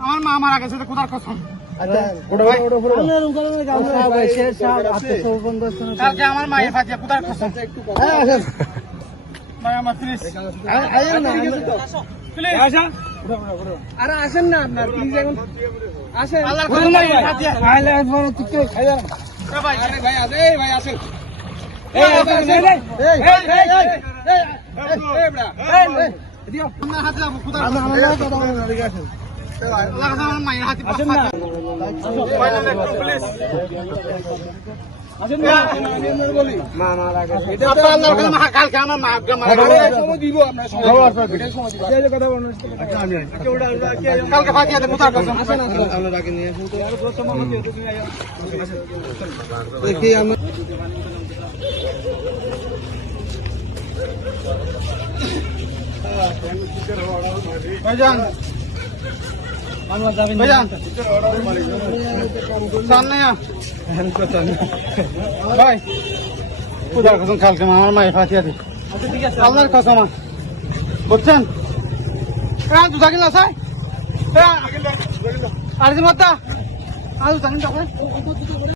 আমার মা মারা গেছে কোথার কথা আমার মায়ের ফাঁসিয়া কোথার কথা আরে আসেন না আপনার প্লিজ এখন আসেন ভাই আসেন মায়ের হাতে কালকে ফাঁকিয়াতে কোথার কথা ভাইজান ভাই কোথার কসম কালকে আমার মায়ের ফাঁসিয়া দিই আপনার কসম বুঝছেন দু থাকি না স্যার আর মতো আজ থাকেন